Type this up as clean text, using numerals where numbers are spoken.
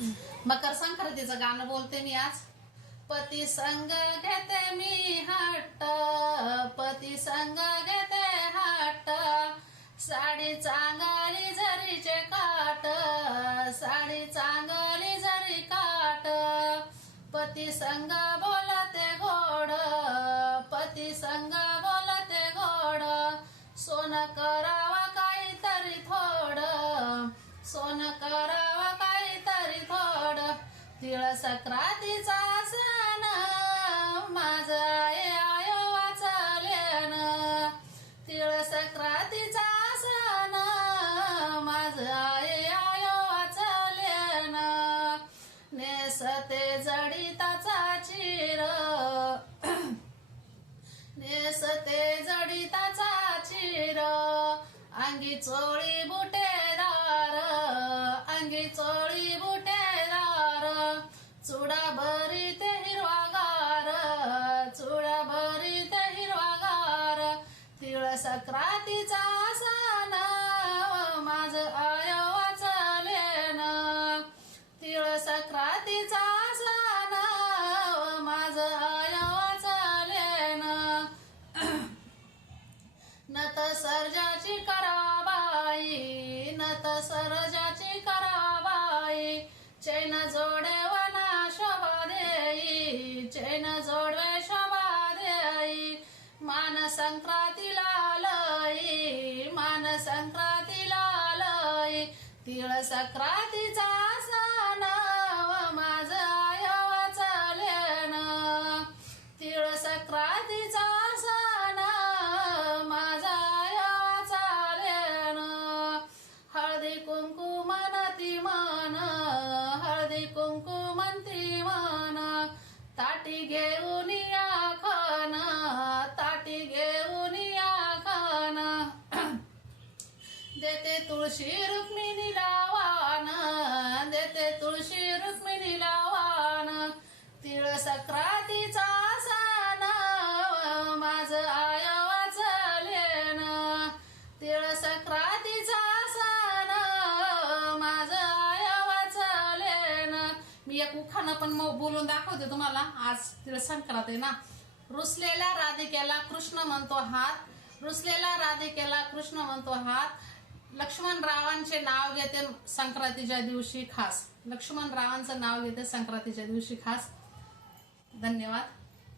मकर संक्रांतीचं गाणं बोलते मी आज. पती संग घेते मी हट्ट, पती संग घेते हट्ट, साडी चांगली जरीचे काट, साडी चांगली जरी काट, पती संग बोलते गोड, पती संग बोलते गोड, सोन करावा काहीतरी थोड, सोन करावा काहीतरी थोड, तिळ सक्रातीचा सण माझ आयो वाचल्यान, तिळ सक्रातीचा सण माझ आयो वाचल्यान, नेसते जडिताचा चीर, नेसते जडिताचा चीर, अंगी चोळी बुटेदार, अंगी चोळी बुटेदार, चुडा भरीत हिरवागार, चुडा भरीत हिरवागार, तिळ सक्रातीचा सण माझ आयो वाचल्यान, तिळ सक्रातीचा सण माझ आयो वाचल्यान, नत सर्जाची कराबाई, नत सर्जाची कराबाई, चैन जोडे वना शोभा देई, चैन जोडवे शोभा देई, मान संक्रांतीला लई, मान संक्रांतीला लई, तिळ सक्रातीचा सण माझ आयो वाचल्यान, तिळ सक्रातीचा सण माझ आयो वाचल्यान, हळदी कुंकू मनती मन, हळदी कुंकू म्हणती मन, ताटी घेऊन या खान, ताटी घेऊन या खान, देते तुळशी रुक्मिणीला वाण, देते तुळशी रुक्मिणीला वाण, तिळ सक्रातीचा सण माझ आयो वाचल्यान, तिळ सक्रातीचा सण माझ आयो वाचल्यान. मी एक उखाणं पण बोलून दाखवते तुम्हाला. आज तिळ संक्रांत आहे ना. रुसलेल्या राधिकेला कृष्ण म्हणतो हात, रुसलेल्या राधिकेला कृष्ण म्हणतो हात, लक्ष्मण रावांचे नाव घेते संक्रांतीच्या दिवशी खास, लक्ष्मण रावांचं नाव घेते संक्रांतीच्या दिवशी खास. धन्यवाद.